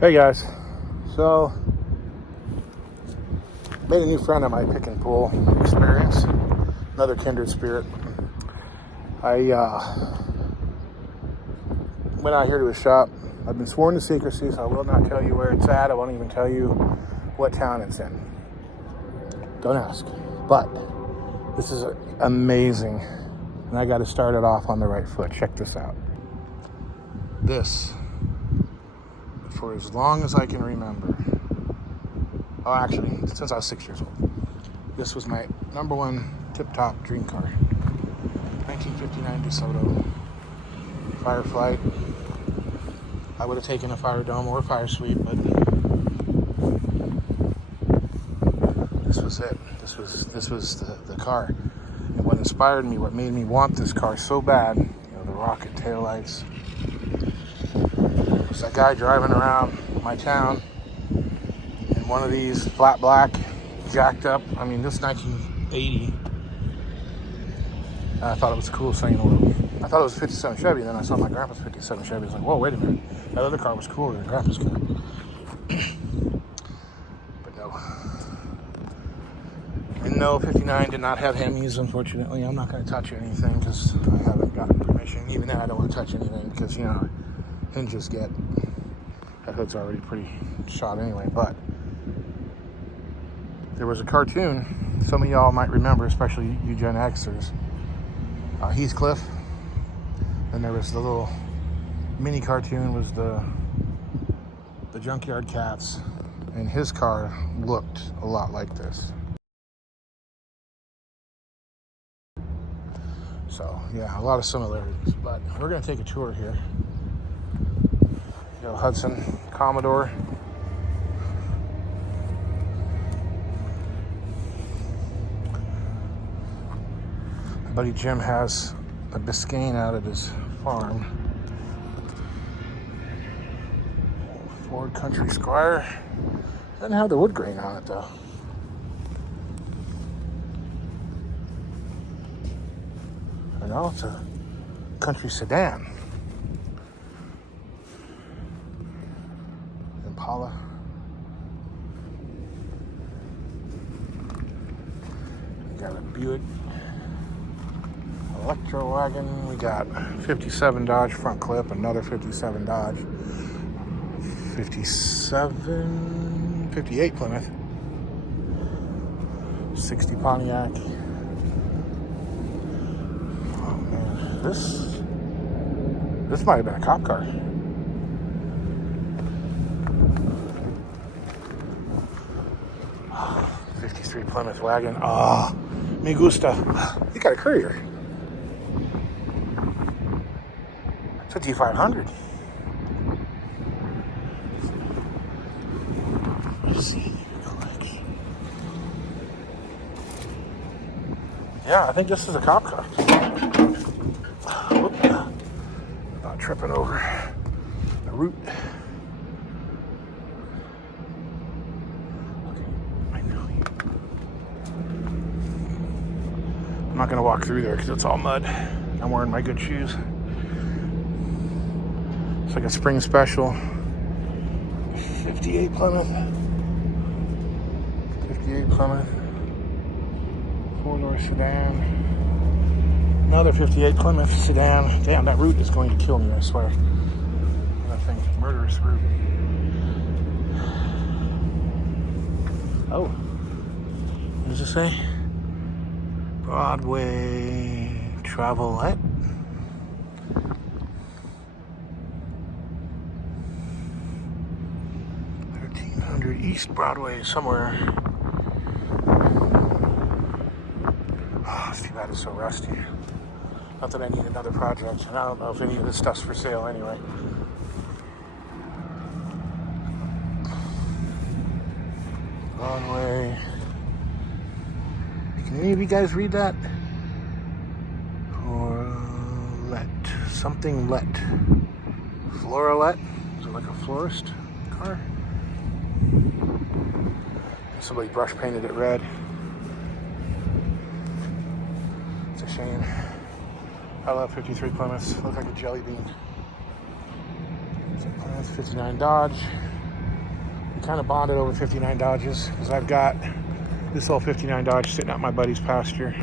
Hey guys, so made a new friend on my pick and pull experience, another kindred spirit. I went out here to his shop. I've been sworn to secrecy, so I will not tell you where it's at. I won't even tell you what town it's in. Don't ask. But this is amazing, and I got to start it off on the right foot. Check this out. This, for as long as I can remember, actually, since I was 6 years old, this was my number one tip-top dream car. 1959 DeSoto Fireflight. I would have taken a Fire Dome or a Fire Sweep, but this was it. This was the car. And what inspired me, what made me want this car so bad, the rocket taillights, was that guy driving around my town in one of these flat black, jacked up. I mean, this 1980. I thought it was the coolest thing in the world. I thought it was a 57 Chevy, and then I saw my grandpa's 57 Chevy. I was like, whoa, wait a minute. That other car was cooler than grandpa's car. But no. And no, 59 did not have Hemis, unfortunately. I'm not going to touch anything because I haven't gotten permission. Even then, I don't want to touch anything because, hinges get, that hood's already pretty shot anyway. But there was a cartoon some of y'all might remember, especially you Gen Xers. Heathcliff, and there was the little mini cartoon was the Junkyard Cats, and his car looked a lot like this. So yeah, a lot of similarities, but we're gonna take a tour here. Hudson Commodore. My buddy Jim has a Biscayne out at his farm. Ford Country Squire. Doesn't have the wood grain on it though. I know, it's a country sedan. Impala. Got a Buick Electro wagon. We got 57 Dodge front clip, another 57 Dodge, 58 Plymouth, 60 Pontiac. Oh man, this might have been a cop car. Oh, 53 Plymouth wagon. Ah, me gusta. You got a Courier. It's a D500. Let's see. Yeah, I think this is a cop car. Whoop. Not tripping over the root. Okay, I know you. I'm not gonna walk through there because it's all mud. I'm wearing my good shoes. It's like a spring special. 58 Plymouth. 58 Plymouth. 4-door sedan. Another 58 Plymouth sedan. Damn, that root is going to kill me, I swear. That thing, murderous root. Oh. What does it say? Broadway Travelette. 1300 East Broadway somewhere. Oh, it's too bad it's so rusty. Not that I need another project, and I don't know if any of this stuff's for sale anyway. Broadway. Can any of you guys read that? Or let something let. Floralet? Is it like a florist car? Somebody brush painted it red. It's a shame. I love 53 Plymouths. Look like a jelly bean. 59 Dodge. kind of bonded over 59 Dodges because I've got this old 59 Dodge sitting out my buddy's pasture.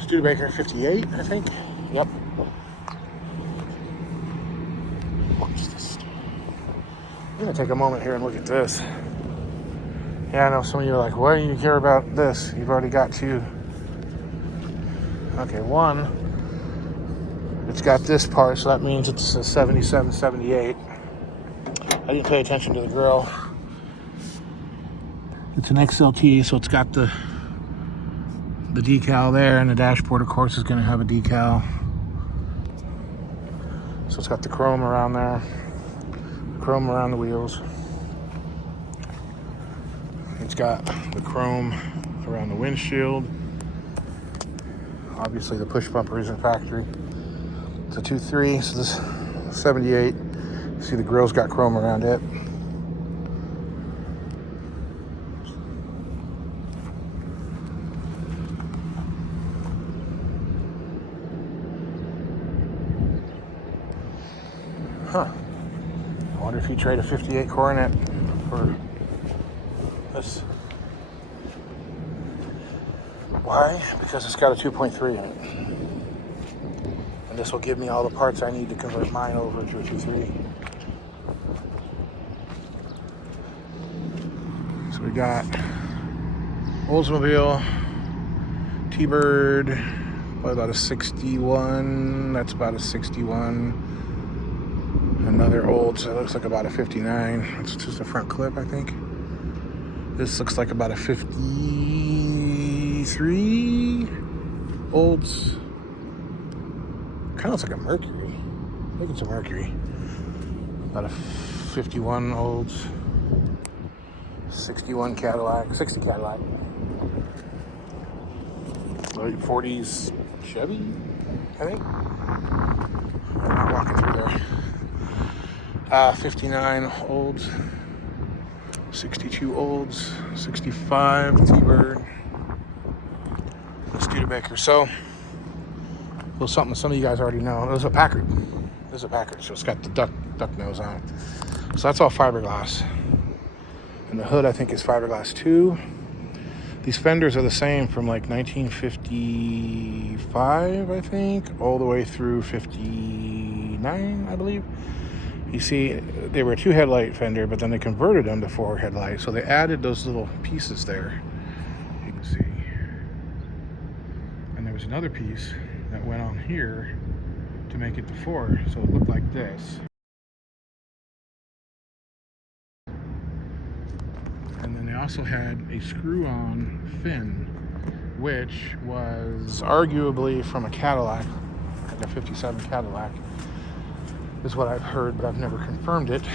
Studebaker 58, I think. Yep. Watch this. I'm gonna take a moment here and look at this. Yeah, I know some of you are like, why do you care about this? You've already got two. Okay, one, it's got this part, so that means it's a 77, 78. I didn't pay attention to the grill. It's an XLT, so it's got the decal there, and the dashboard, of course, is going to have a decal. So it's got the chrome around there, chrome around the wheels. It's got the chrome around the windshield. Obviously, the push bumper is in factory. It's a 2.3, so this 78. You see the grill's got chrome around it. Huh. I wonder if you trade a 58 Coronet for this. Why? Because it's got a 2.3 in it. And this will give me all the parts I need to convert mine over to a 2.3. So we got Oldsmobile, T-Bird, probably about a 61. That's about a 61. Another old, so it looks like about a 59. It's just a front clip, I think. This looks like about a 53. Olds. Kind of looks like a Mercury. I think it's a Mercury. About a 51 Olds. 61 Cadillac. 60 Cadillac. Late 40s Chevy, I think. I'm not walking through there. 59 Olds, 62 Olds, 65 T-Bird, Studebaker. So, well, something some of you guys already know. It was a Packard. This is a Packard, so it's got the duck nose on it. So that's all fiberglass. And the hood, I think, is fiberglass too. These fenders are the same from like 1955, I think, all the way through 59, I believe. You see, they were a 2 headlight fender, but then they converted them to 4 headlights. So they added those little pieces there. You can see. And there was another piece that went on here to make it to 4. So it looked like this. And then they also had a screw-on fin, which was arguably from a Cadillac, like a 57 Cadillac. Is what I've heard, but I've never confirmed it. You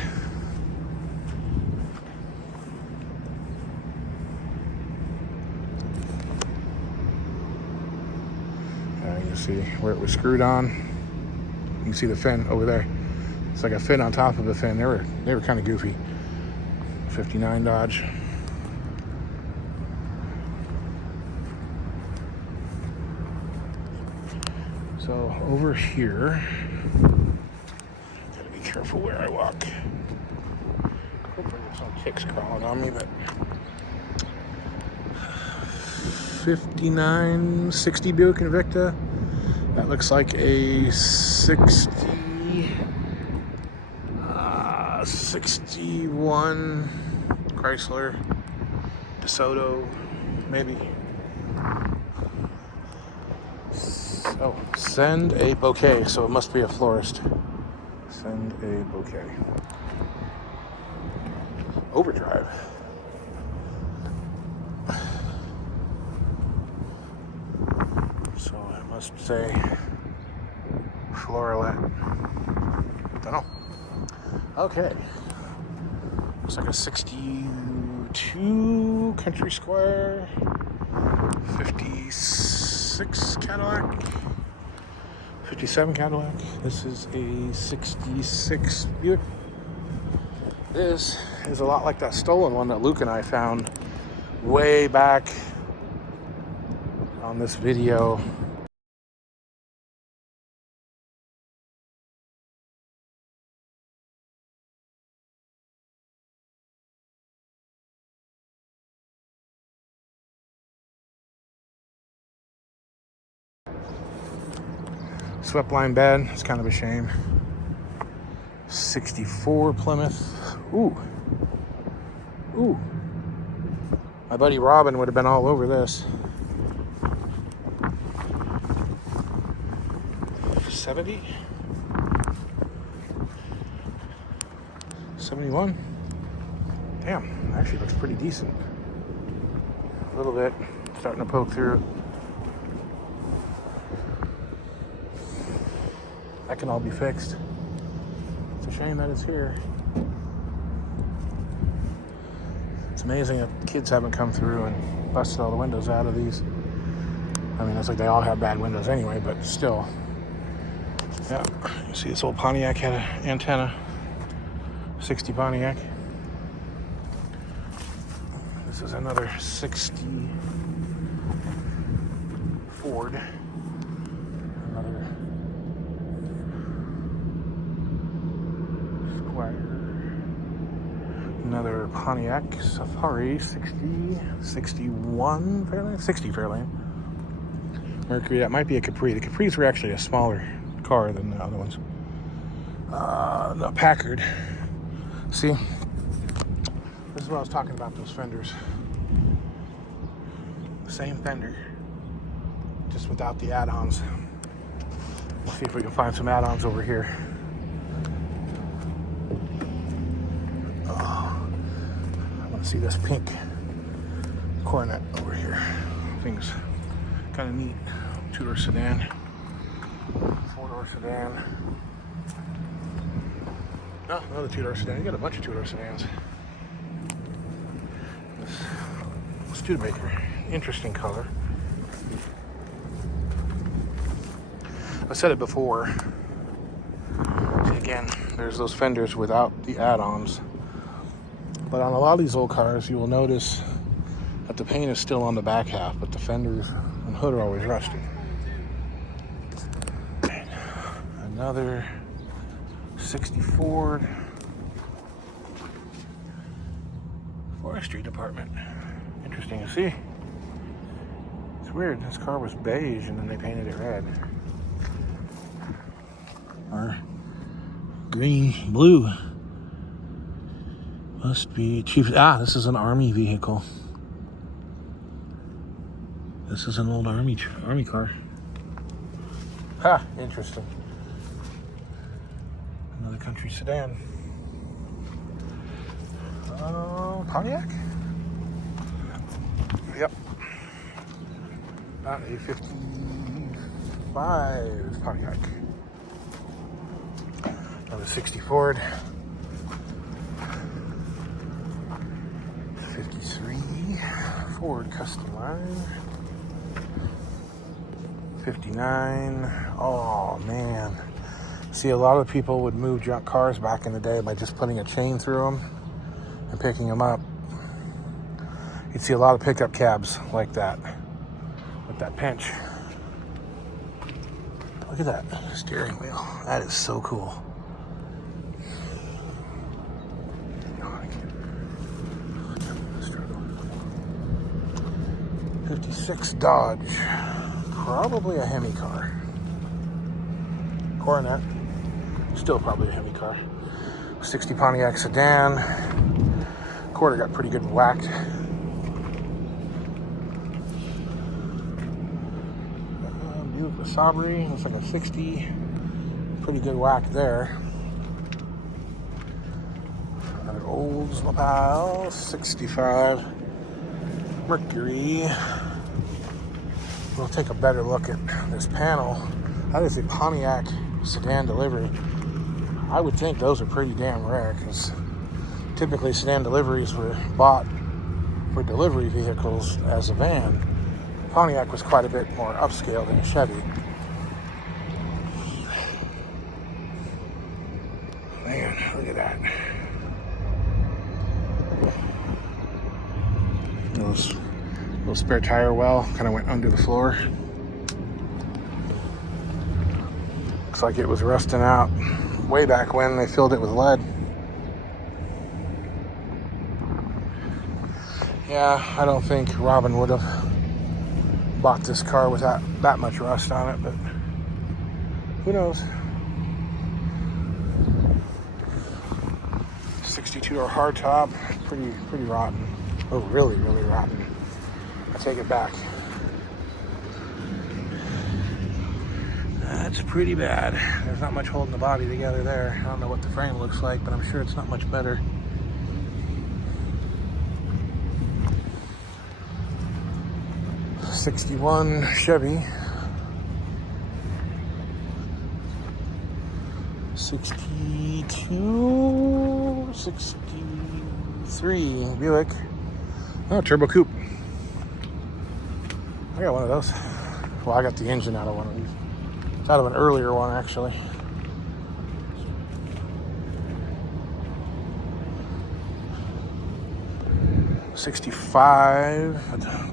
can see where it was screwed on. You can see the fin over there. It's like a fin on top of a fin. They were kind of goofy. 59 Dodge. So over here. Careful where I walk. Hopefully there's no ticks crawling on me, but 59, 60 Buick Invicta. That looks like a 61 Chrysler DeSoto, maybe. Oh, send a bouquet, so it must be a florist. Send a bouquet. Overdrive. So I must say Florelet. Don't know. Okay. Looks like a 62 Country Square. 56 Cadillac. 57 Cadillac. This is a 66 Buick. This is a lot like that stolen one that Luke and I found way back on this video. Swept line bed, it's kind of a shame. 64 Plymouth. Ooh. Ooh. My buddy Robin would have been all over this. 70? 71? Damn, actually looks pretty decent. A little bit, starting to poke through. That can all be fixed. It's a shame that it's here. It's amazing that kids haven't come through and busted all the windows out of these. I mean, it's like they all have bad windows anyway, but still. Yeah, you see this old Pontiac had an antenna. 60 Pontiac. This is another 60 Ford. Another Squire. Another Pontiac Safari 60, 61 Fairlane, 60 Fairlane. Mercury, that might be a Capri. The Capris were actually a smaller car than the other ones. The Packard. See, this is what I was talking about, those fenders. Same fender, just without the add-ons. Let's see if we can find some add-ons over here. Oh, I want to see this pink Coronet over here. Thing's kind of neat. Two-door sedan, four-door sedan. No, another two-door sedan. You got a bunch of two-door sedans. This Studebaker, interesting color. I said it before. See, again, there's those fenders without the add-ons. But on a lot of these old cars, you will notice that the paint is still on the back half, but the fenders and hood are always rusty. Another 60 Ford. Forestry department. Interesting to see. It's weird. This car was beige and then they painted it red. Or green, blue. Must be chief. Ah, this is an army vehicle. This is an old army car. Ha, interesting. Another country sedan. Pontiac? Yep. About a 55 Pontiac. Another 60 Ford. 53 Ford Custom Line. 59. Oh, man. See, a lot of people would move junk cars back in the day by just putting a chain through them and picking them up. You'd see a lot of pickup cabs like that, with that pinch. Look at that steering wheel. That is so cool. 56 Dodge. Probably a Hemi car. Coronet. Still probably a Hemi car. 60 Pontiac sedan. Quarter got pretty good whacked. Buick Sabri. Looks like a 60. Pretty good whack there. Another Oldsmobile 65 Mercury. We'll take a better look at this panel. That is a Pontiac sedan delivery. I would think those are pretty damn rare because typically sedan deliveries were bought for delivery vehicles as a van. Pontiac was quite a bit more upscale than a Chevy. Man, look at that. Those the spare tire well. Kind of went under the floor. Looks like it was rusting out way back when they filled it with lead. Yeah, I don't think Robin would have bought this car with that much rust on it, but who knows? 62 hard top, pretty rotten. Oh, really rotten. I take it back. That's pretty bad. There's not much holding the body together there. I don't know what the frame looks like, but I'm sure it's not much better. '61 Chevy. 62, 63 Buick. Oh, turbo coupe. I got one of those. Well, I got the engine out of one of these. It's out of an earlier one, actually. '65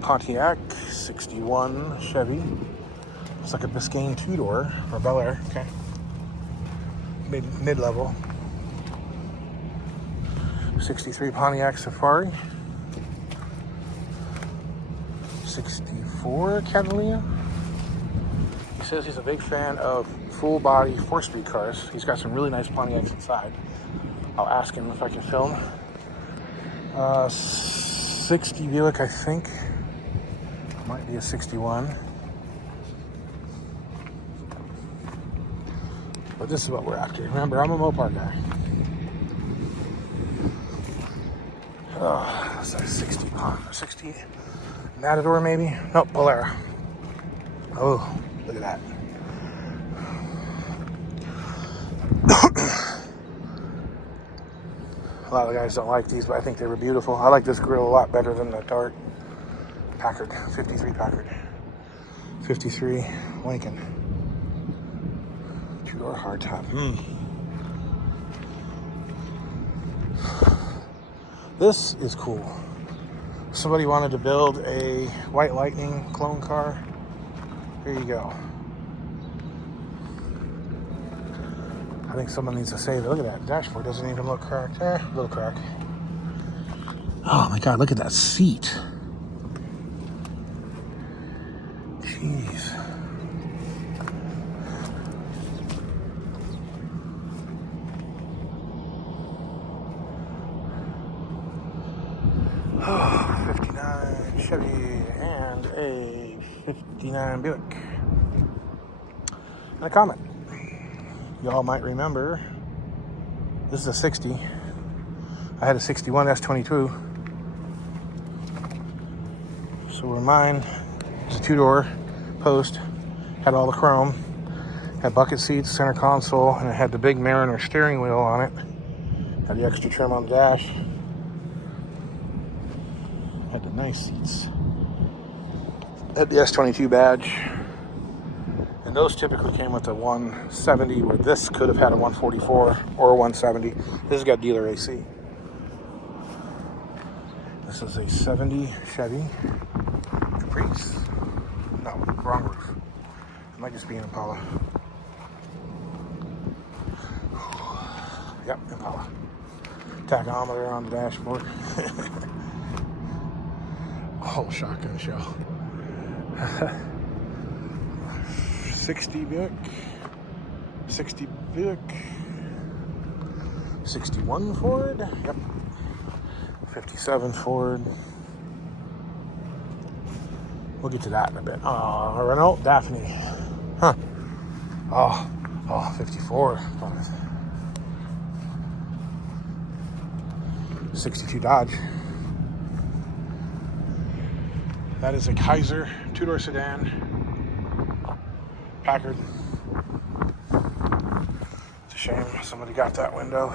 Pontiac, '61 Chevy. It's like a Biscayne two-door or Bel Air. Okay. Mid-level. '63 Pontiac Safari. '64 Catalina. He says he's a big fan of full-body 4-speed cars. He's got some really nice Pontiacs inside. I'll ask him if I can film. 60 Buick, I think. Might be a '61. But this is what we're after. Remember, I'm a Mopar guy. Oh, it's like 60 Matador, maybe? Nope, Bolero. Oh, look at that. A lot of guys don't like these, but I think they were beautiful. I like this grill a lot better than the Dart. Packard, 53 Packard. 53 Lincoln. Two-door hardtop. This is cool. Somebody wanted to build a White Lightning clone car. Here you go. I think someone needs to say, look at that dashboard, doesn't even look cracked. A little crack. Oh my God, look at that seat. Jeez. Oh, 59 Chevy and a 59 Buick. And a Comet. Y'all might remember, this is a 60. I had a 61 S22. So where mine is a two-door post, had all the chrome, had bucket seats, center console, and it had the big Mariner steering wheel on it. Had the extra trim on the dash. Had the nice seats. Had the S22 badge. And those typically came with a 170, where this could have had a 144 or a 170. This has got dealer AC. This is a 70 Chevy Caprice. No, wrong roof. It might just be an Impala. Yep, Impala. Tachometer on the dashboard. Whole shotgun shell. 60 Buick, 60 Buick, 61 Ford, yep, 57 Ford. We'll get to that in a bit. Renault Dauphine, huh? Oh, 54. 62 Dodge. That is a Kaiser two-door sedan. Packard. It's a shame somebody got that window.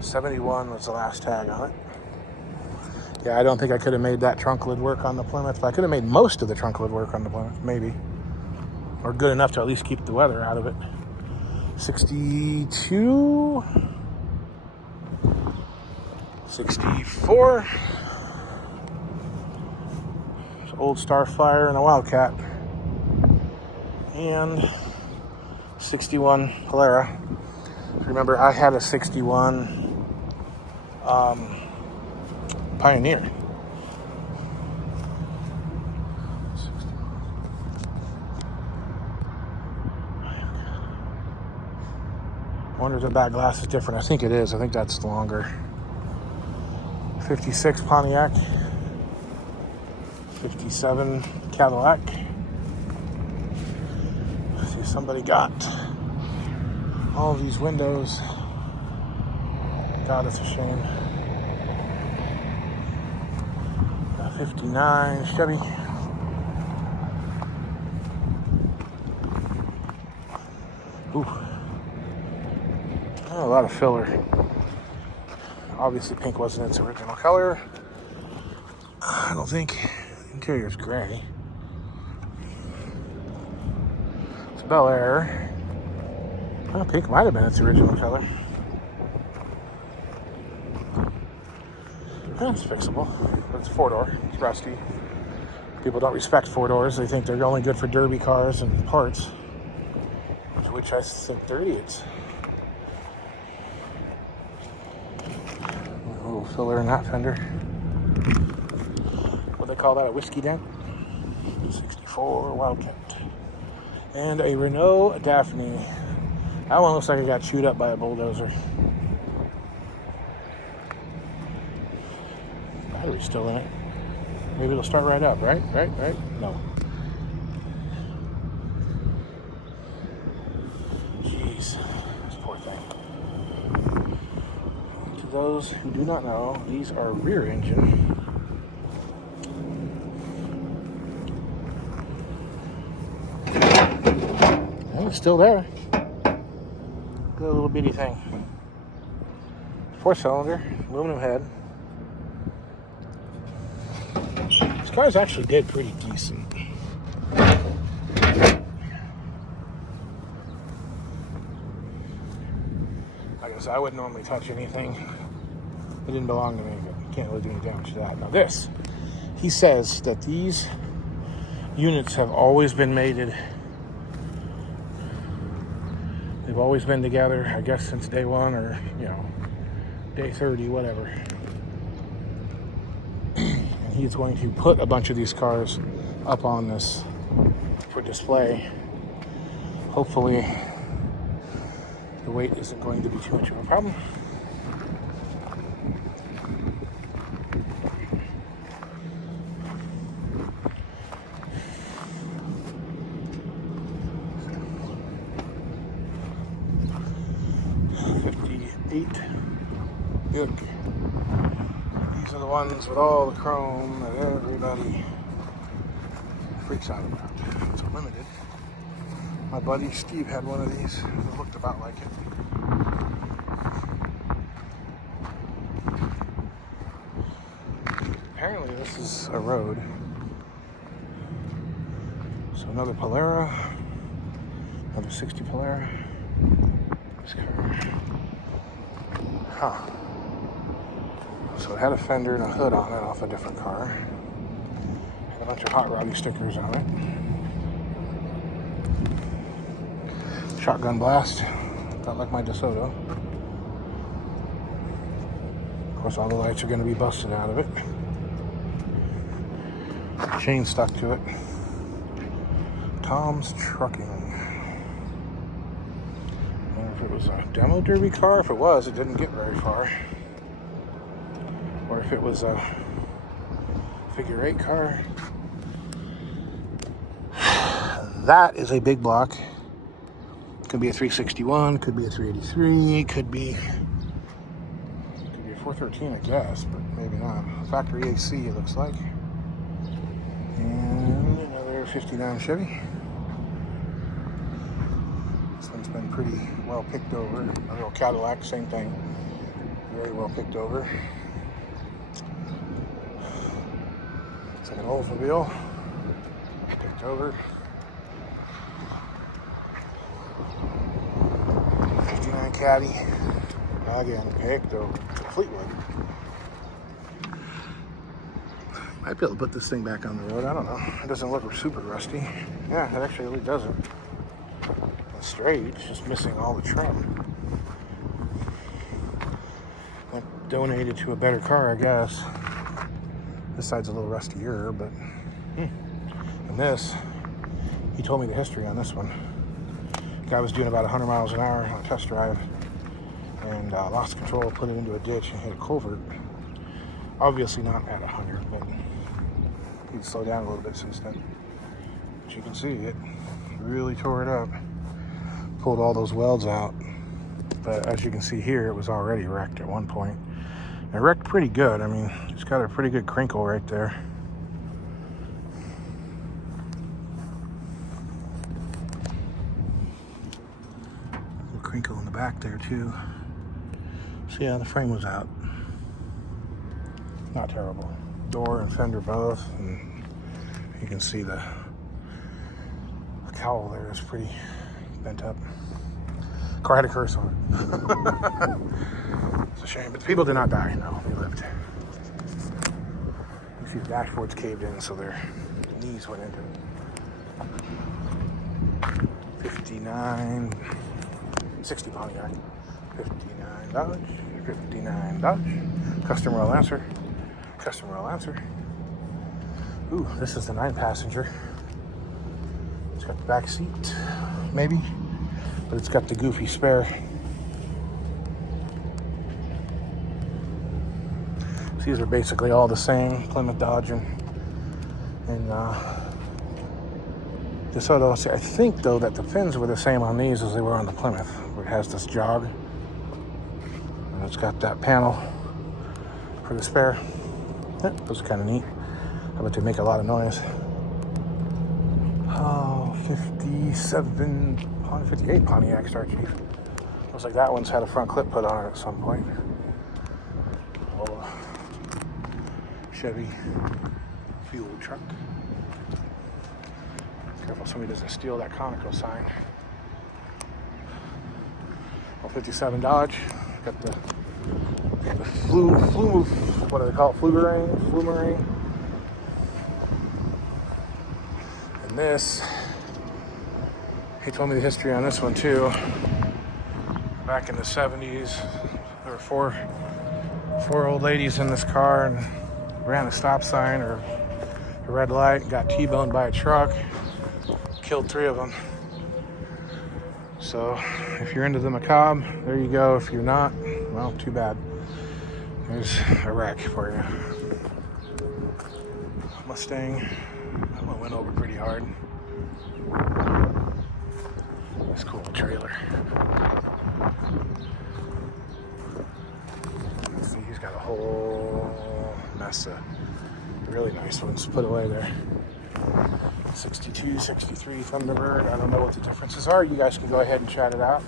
'71 was the last tag on it. Yeah, I don't think I could have made that trunk lid work on the Plymouth. But I could have made most of the trunk lid work on the Plymouth, maybe. Or good enough to at least keep the weather out of it. 62. 64. Old Starfire and a Wildcat. And 61 Polara. Remember, I had a 61 Pioneer. I wonder if the back glass is different. I think it is. I think that's longer. 56 Pontiac. 57 Cadillac. See, somebody got all of these windows. God, it's a shame. 59 Chevy. Ooh. Oh, a lot of filler. Obviously pink wasn't its original color. I don't think. Interior's gray. It's Bel Air. Well, pink might have been its original color. Yeah, it's fixable. But it's 4-door. It's rusty. People don't respect 4-doors. They think they're only good for derby cars and parts. Which I think they're idiots. A little filler in that fender. What they call that, a whiskey dent? 64 Wildcat. And a Renault Dauphine. That one looks like it got chewed up by a bulldozer. Battery's still in it. Maybe it'll start right up, right? No. Jeez, this poor thing. To those who do not know, these are rear engine. And it's still there. Good little bitty thing. 4-cylinder, aluminum head. This car's actually did pretty decent. Like I said, I wouldn't normally touch anything. It didn't belong to me, but you can't really do any damage to that. Now this, he says that these units have always been mated. They've always been together, I guess, since day one or, day 30, whatever. And he's going to put a bunch of these cars up on this for display. Hopefully, the weight isn't going to be too much of a problem. Good. These are the ones with all the chrome that everybody freaks out about. It's a limited. My buddy Steve had one of these. It looked about like it. Apparently this is a road. So another Polara. Another 60 Polara. This car. Huh. So it had a fender and a hood on it off a different car. Had a bunch of Hot Roddy stickers on it. Shotgun blast. Not like my DeSoto. Of course, all the lights are going to be busted out of it. Chain stuck to it. Tom's Trucking. I wonder if it was a demo derby car. If it was, it didn't get very far. Or if it was a figure 8 car. That is a big block. Could be a 361, could be a 383, could be a 413, I guess, but maybe not. Factory AC, it looks like. And another 59 Chevy. This one's been pretty well picked over. A little Cadillac, same thing. Very well picked over. It's like an Oldsmobile. Picked over. 59 Caddy. Again, picked over. It's a Fleetwood. Might be able to put this thing back on the road. I don't know. It doesn't look super rusty. Yeah, it actually really doesn't. It's straight. It's just missing all the trim. I donated to a better car, I guess. This side's a little rustier, but... And this, he told me the history on this one. The guy was doing about 100 miles an hour on a test drive and lost control, put it into a ditch and hit a culvert. Obviously not at 100, but he'd slowed down a little bit since then. But you can see it really tore it up. Pulled all those welds out. But as you can see here, it was already wrecked at one point. It wrecked pretty good. I mean, it's got a pretty good crinkle right there. Crinkle in the back there too. So yeah, the frame was out. Not terrible. Door and fender both, and you can see the cowl there is pretty bent up. Car had a curse on it. It's a shame, but the people did not die. No, they lived. You see the dashboard's caved in, so their knees went into it. 59. 60 Pontiac, 59 Dodge, 59 Dodge, customer will answer, customer will answer. Ooh, this is the 9-passenger. It's got the back seat, maybe, but it's got the goofy spare. These are basically all the same, Plymouth Dodge and DeSoto. I think though that the fins were the same on these as they were on the Plymouth, where it has this jog and it's got that panel for the spare. Yeah, those are kind of neat. I bet they make a lot of noise. Oh, 58 Pontiac Star Chief. Looks like that one's had a front clip put on it at some point. Oh, Chevy fuel truck. Careful somebody doesn't steal that Conoco sign. 57 Dodge. Got the what do they call it? Flumarine. And this, he told me the history on this one too. Back in the 70s, there were four old ladies in this car and ran a stop sign or a red light and got T-boned by a truck. Killed 3 of them. So if you're into the macabre, there you go. If you're not, well, too bad. There's a wreck for you. Mustang. That one went over pretty hard. This cool trailer. Let's see, he's got a whole mess of really nice ones put away there. 62, 63 Thunderbird. I don't know what the differences are. You guys can go ahead and chat it out.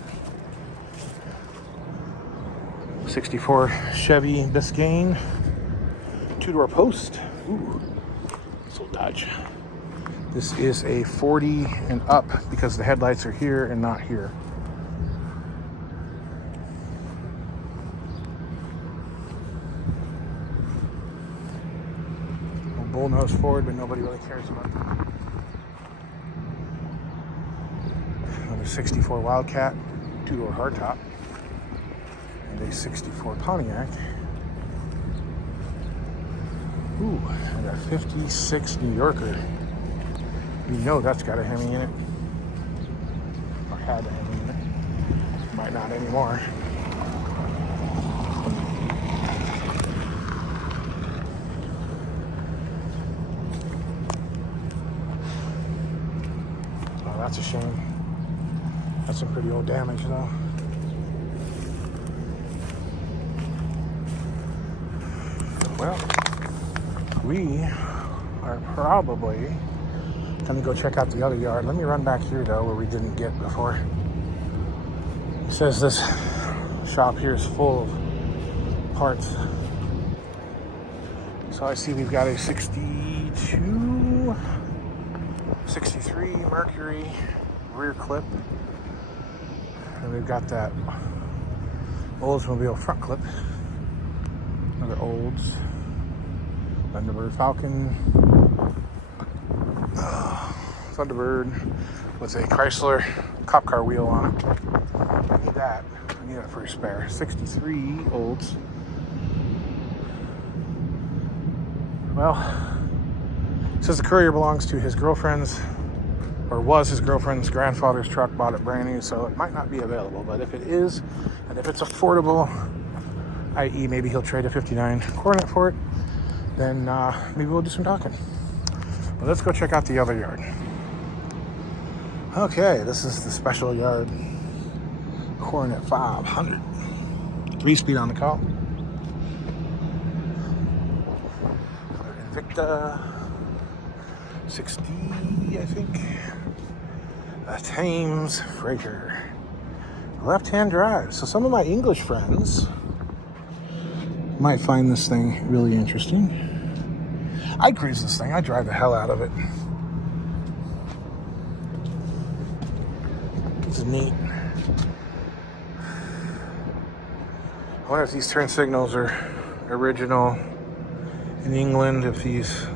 64 Chevy Biscayne. 2-door post. Ooh, this old Dodge. This is a 40 and up because the headlights are here and not here. Bullnose Ford, but nobody really cares about that. Another 64 Wildcat, 2-door hardtop, and a 64 Pontiac. Ooh, and a 56 New Yorker. You know that's got a Hemi in it. Or had a Hemi in it. Might not anymore. That's a shame. That's some pretty old damage though. Well, we are probably gonna go check out the other yard. Let me run back here though where we didn't get before. It says this shop here is full of parts. So I see we've got a 62, 63 Mercury rear clip. And we've got that Oldsmobile front clip. Another Olds. Thunderbird Falcon. Thunderbird with a Chrysler cop car wheel on it. I need that. I need that for a spare. 63 Olds. Well, it says the Courier belongs to his girlfriend's, or was his girlfriend's grandfather's truck, bought it brand new, so it might not be available. But if it is, and if it's affordable, i.e. maybe he'll trade a 59 Coronet for it, then maybe we'll do some talking. But let's go check out the other yard. Okay, this is the special yard. Coronet 500. 3-speed on the call. Invicta 60, I think. A Thames Freighter. Left-hand drive. So some of my English friends might find this thing really interesting. I'd cruise this thing. I'd drive the hell out of it. This is neat. I wonder if these turn signals are original in England, if these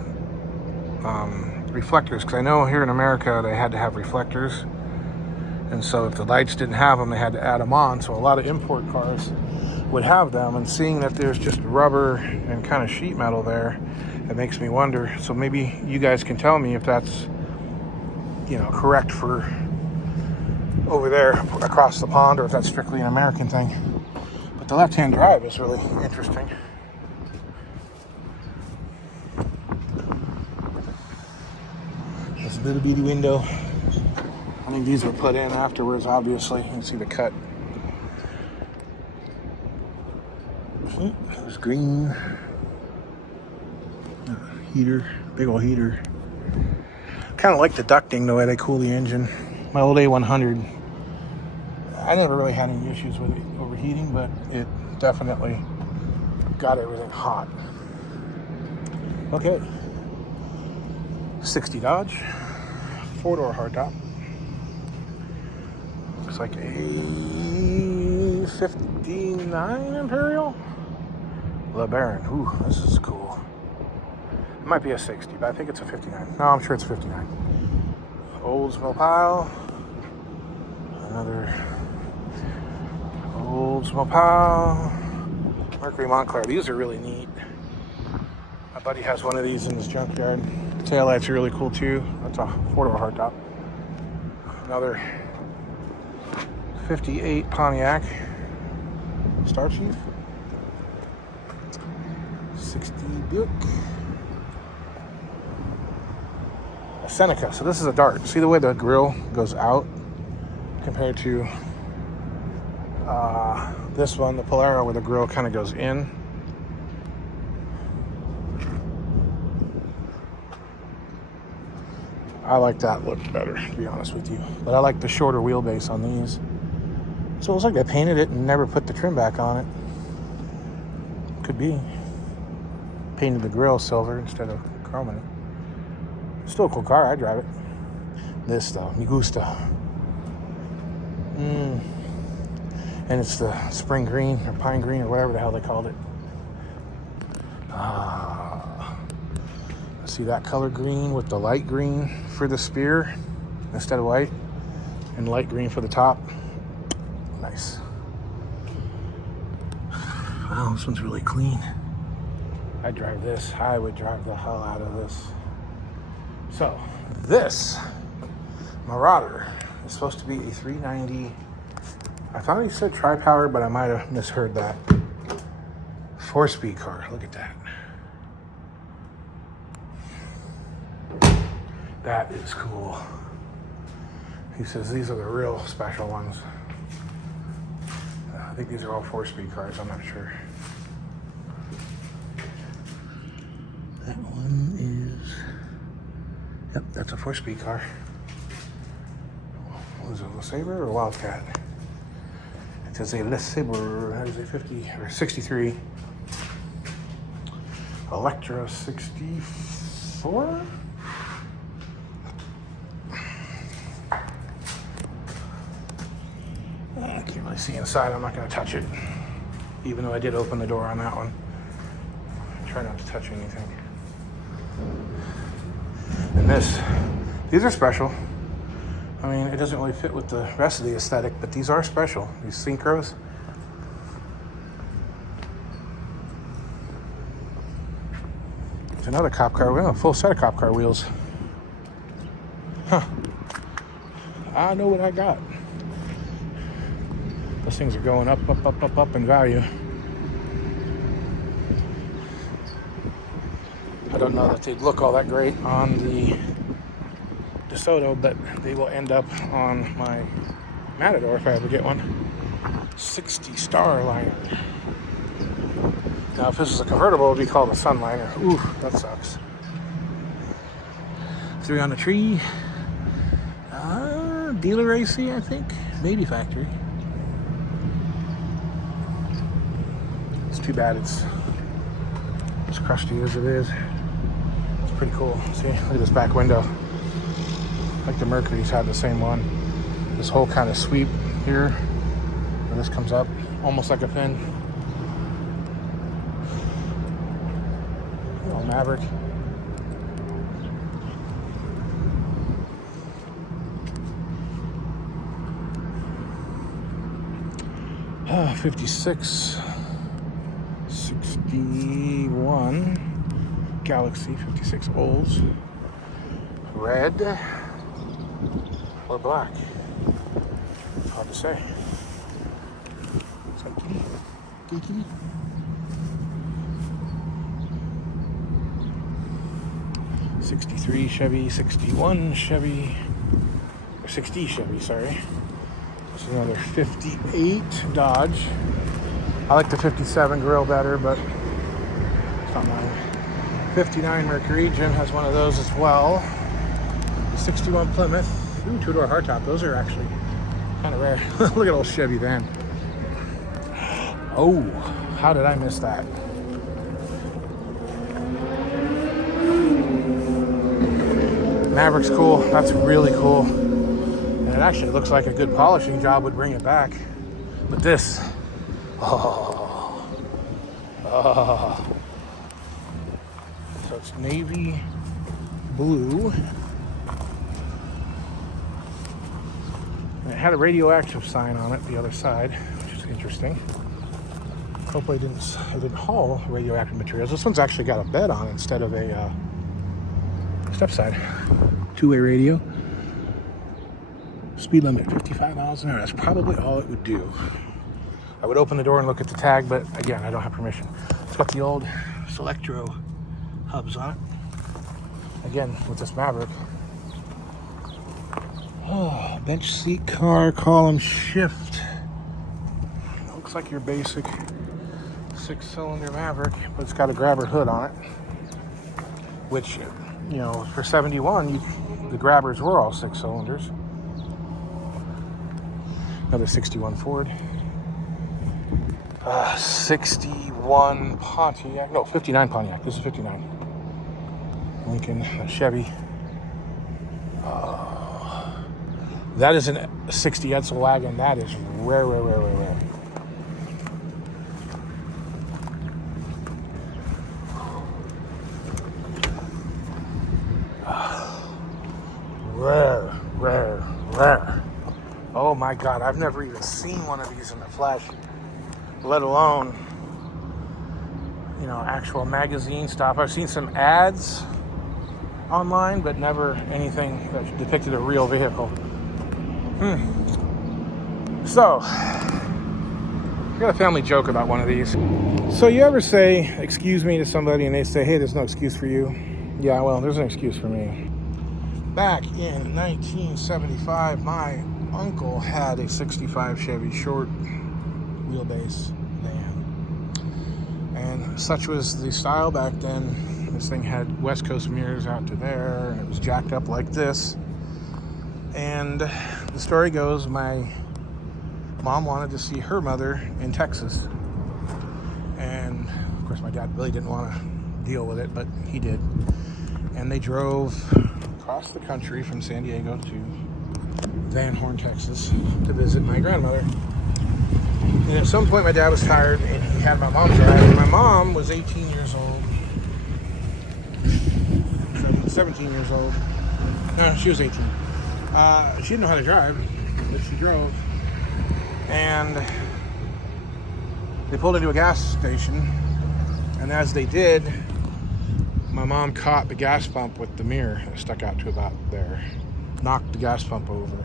reflectors, because I know here in America they had to have reflectors, and so if the lights didn't have them, they had to add them on. So a lot of import cars would have them, and seeing that there's just rubber and kind of sheet metal there, it makes me wonder. So maybe you guys can tell me if that's, you know, correct for over there across the pond, or if that's strictly an American thing. But the left-hand drive is really interesting. This little bitty window. I think these were put in afterwards, obviously. You can see the cut. There's green. Heater, big old heater. Kind of like the ducting, the way they cool the engine. My old A100, I never really had any issues with it overheating, but it definitely got everything hot. Okay. 60 Dodge, 4-door hardtop. Looks like a 59 Imperial. LeBaron. Ooh, this is cool. It might be a 60, but I think it's a 59. No, I'm sure it's 59. Oldsmobile. Another Oldsmobile. Mercury Montclair. These are really neat. My buddy has one of these in his junkyard. The taillights are really cool too. That's a 4-door hardtop. Another 58 Pontiac Star Chief. 60 Buick. A Seneca. So this is a Dart. See the way the grill goes out compared to this one, the Polaro, where the grill kind of goes in. I like that look better, to be honest with you. But I like the shorter wheelbase on these. So it looks like they painted it and never put the trim back on it. Could be. Painted the grill silver instead of chroming it. Still a cool car, I drive it. This though, me gusta. And it's the spring green or pine green or whatever the hell they called it. See that color green with the light green for the spear instead of white, and light green for the top. Nice. Wow, this one's really clean. I drive this. I would drive the hell out of this. So this Marauder is supposed to be a 390. I thought he said tri-power, but I might have misheard that. 4-speed car. Look at that. That is cool. He says these are the real special ones. I think these are all 4-speed cars. I'm not sure. That one is... Yep, that's a 4-speed car. What is it, a Sabre or a Wildcat? It says a Le Sabre. That is a 50 or 63. Electra 64. I can't really see inside. I'm not going to touch it, even though I did open the door on that one. Try not to touch anything. And these are special. I mean, it doesn't really fit with the rest of the aesthetic, but these are special. These synchros. There's another cop car wheel, a full set of cop car wheels. Huh. I know what I got. Those things are going up, up, up, up, up in value. I don't know that they'd look all that great on the DeSoto, but they will end up on my Matador if I ever get one. 60 star liner. Now, if this was a convertible, it would be called a Sunliner. Ooh, that sucks. 3 on the tree. Dealer AC, I think. Baby factory. It's too bad it's as crusty as it is. It's pretty cool. See, look at this back window. Like the Mercury's had the same one. This whole kind of sweep here, where this comes up, almost like a fin. Oh, Maverick. Ah, 56, 61, Galaxy, 56 Olds, red or black, hard to say. Geeky. 63 Chevy, 61 Chevy, or 60 Chevy, sorry. This is another 58 Dodge. I like the 57 grill better, but it's not mine. 59 Mercury. Jim has one of those as well. 61 Plymouth. Ooh, two-door hardtop. Those are actually kind of rare. Look at old Chevy van. Oh, how did I miss that? Maverick's cool. That's really cool. And it actually looks like a good polishing job would bring it back. But this, oh. So it's navy blue. And it had a radioactive sign on it, the other side, which is interesting. Hopefully it didn't haul radioactive materials. This one's actually got a bed on it instead of a step side. Two-way radio. Speed limit 55 miles an hour. That's probably all it would do. I would open the door and look at the tag, but again, I don't have permission. It's got the old Selectro hubs on it. Again, with this Maverick. Oh, bench seat car, column shift. Looks like your basic 6-cylinder Maverick, but it's got a grabber hood on it. Which, you know, for 71, the grabbers were all 6 cylinders. Another 61 Ford. 61 Pontiac. No, 59 Pontiac. This is 59. Lincoln, Chevy. That is a 60 Edsel wagon. That is rare. Rare. Oh my God, I've never even seen one of these in the flesh, let alone, you know, actual magazine stuff. I've seen some ads online, but never anything that depicted a real vehicle. So, I got a family joke about one of these. So you ever say, excuse me to somebody, and they say, hey, there's no excuse for you? Yeah, well, there's an excuse for me. Back in 1975, my uncle had a 65 Chevy short wheelbase van. And such was the style back then. This thing had West Coast mirrors out to there, and it was jacked up like this. And the story goes, my mom wanted to see her mother in Texas. And of course my dad really didn't want to deal with it, but he did. And they drove across the country from San Diego to Van Horn, Texas to visit my grandmother. And at some point my dad was tired and he had my mom drive. And my mom was 18 years old. was 17 years old. No, she was 18. She didn't know how to drive, but she drove. And they pulled into a gas station. And as they did, my mom caught the gas pump with the mirror that stuck out to about there. Knocked the gas pump over.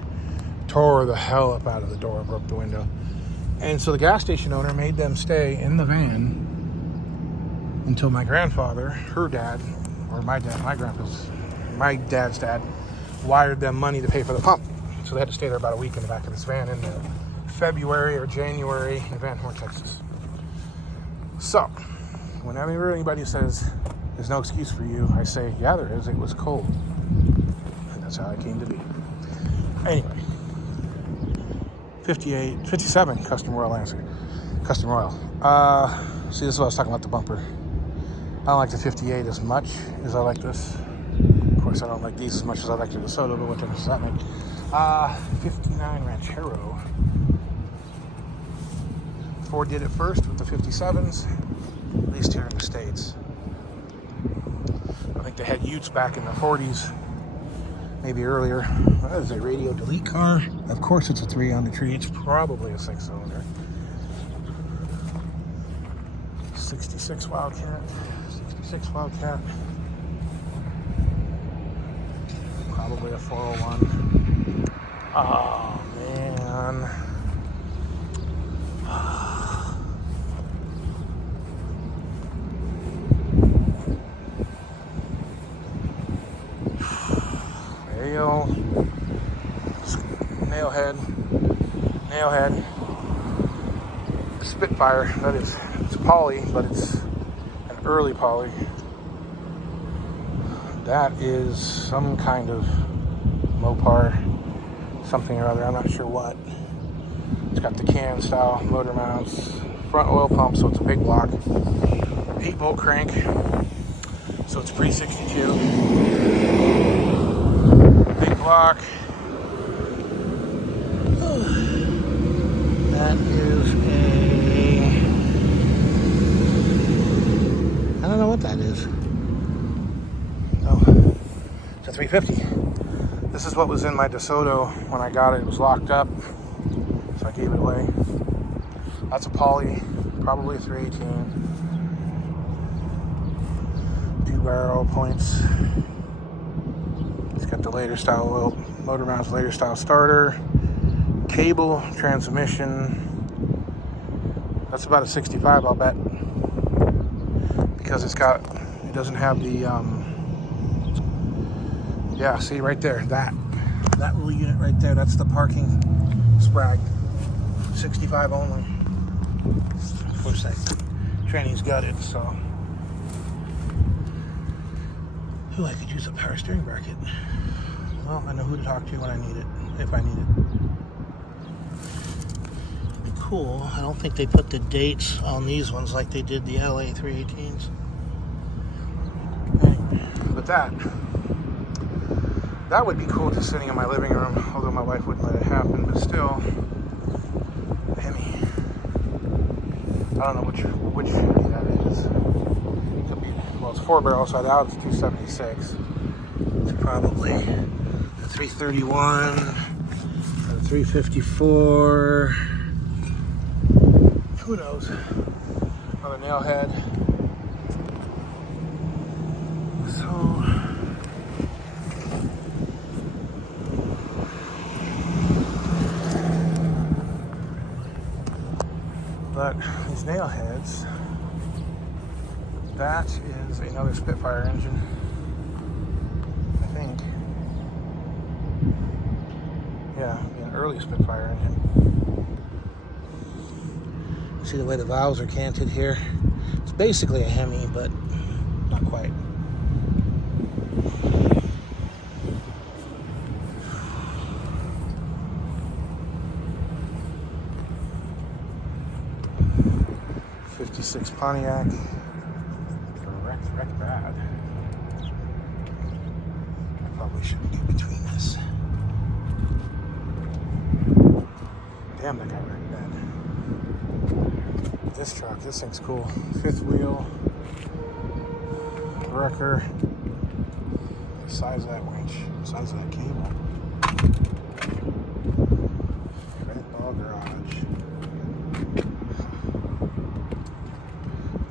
Tore the hell up out of the door, broke the window. And so the gas station owner made them stay in the van until my grandfather, her dad, or my dad, my dad's dad, wired them money to pay for the pump. So they had to stay there about a week in the back of this van in February or January in Van Horn, Texas. So, whenever anybody says there's no excuse for you, I say, yeah, there is. It was cold. And that's how I came to be. Anyway, 57 custom oil answer. Custom oil. See, this is what I was talking about, the bumper. I don't like the 58 as much as I like this. Of course, I don't like these as much as I like the DeSoto, but what difference does that make? 59 Ranchero. Ford did it first with the 57s, at least here in the States. I think they had Utes back in the 40s, maybe earlier. That is a radio delete car. Of course it's a 3 on the tree. It's probably a 6-cylinder. 66 Wildcat. 66 Wildcat. Probably a 401. Oh, man. There you go. Nailhead. Spitfire. That is, it's poly, but it's an early poly. That is some kind of Mopar, something or other. I'm not sure what. It's got the can style motor mounts, front oil pump, so it's a big block. 8-bolt crank, so it's pre-62. Big block. That is I don't know what that is. Oh, it's a 350. This is what was in my DeSoto when I got it. It was locked up, so I gave it away. That's a poly, probably a 318. 2-barrel points. It's got the later style oil, motor mounts, later style starter, cable, transmission. That's about a 65, I'll bet, because it doesn't have the yeah, see right there, that little unit right there, that's the parking sprag. 65 only. Of course, that tranny's got it, so. Ooh, I could use a power steering bracket. Well, I know who to talk to when I need it, if I need it. It'd be cool. I don't think they put the dates on these ones like they did the LA 318s. Anyway, but that would be cool just sitting in my living room, although my wife wouldn't let it happen, but still, Hemi. I don't know which Hemi that is. It could be, well, it's 4-barrel, so out it's 276. It's probably a 331, a 354. Who knows? Another nailhead. So, but these nail heads, that is another Spitfire engine, I think. Yeah, an early Spitfire engine. See the way the valves are canted here? It's basically a Hemi, but not quite. '56 Pontiac. Wrecked bad. I probably shouldn't get between this. Damn, that guy wrecked bad. This truck, this thing's cool. 5th wheel. Wrecker. size of that winch, size of that cable. Red Ball Garage.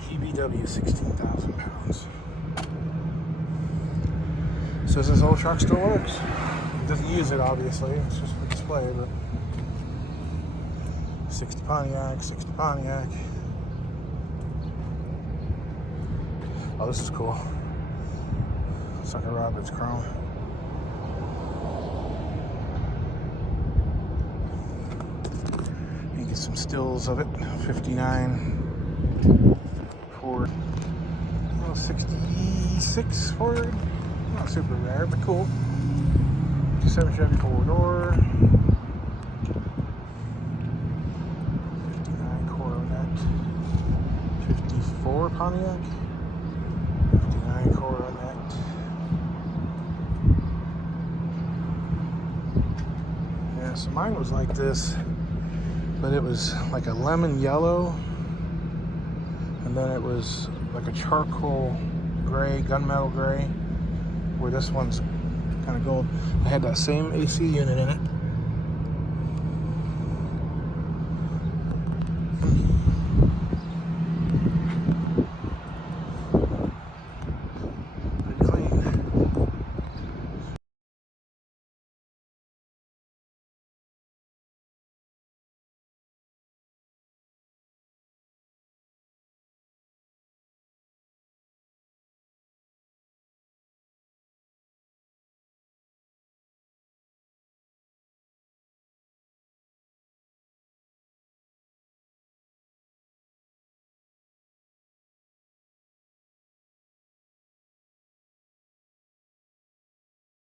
GBW, 16,000 pounds. Says this old truck still works. It doesn't use it, obviously. It's just for display, but 60 Pontiac, 60 Pontiac. Oh, this is cool. Sucker Roberts chrome. You can get some stills of it. 59 Ford. 66 Ford. Not super rare, but cool. 57 Chevy 4-door. 59 Coronet. 54 Pontiac. 59 Coronet. Yeah, so mine was like this, but it was like a lemon yellow, and then it was like a charcoal gray, gunmetal gray, where this one's kind of gold. I had that same AC unit in it.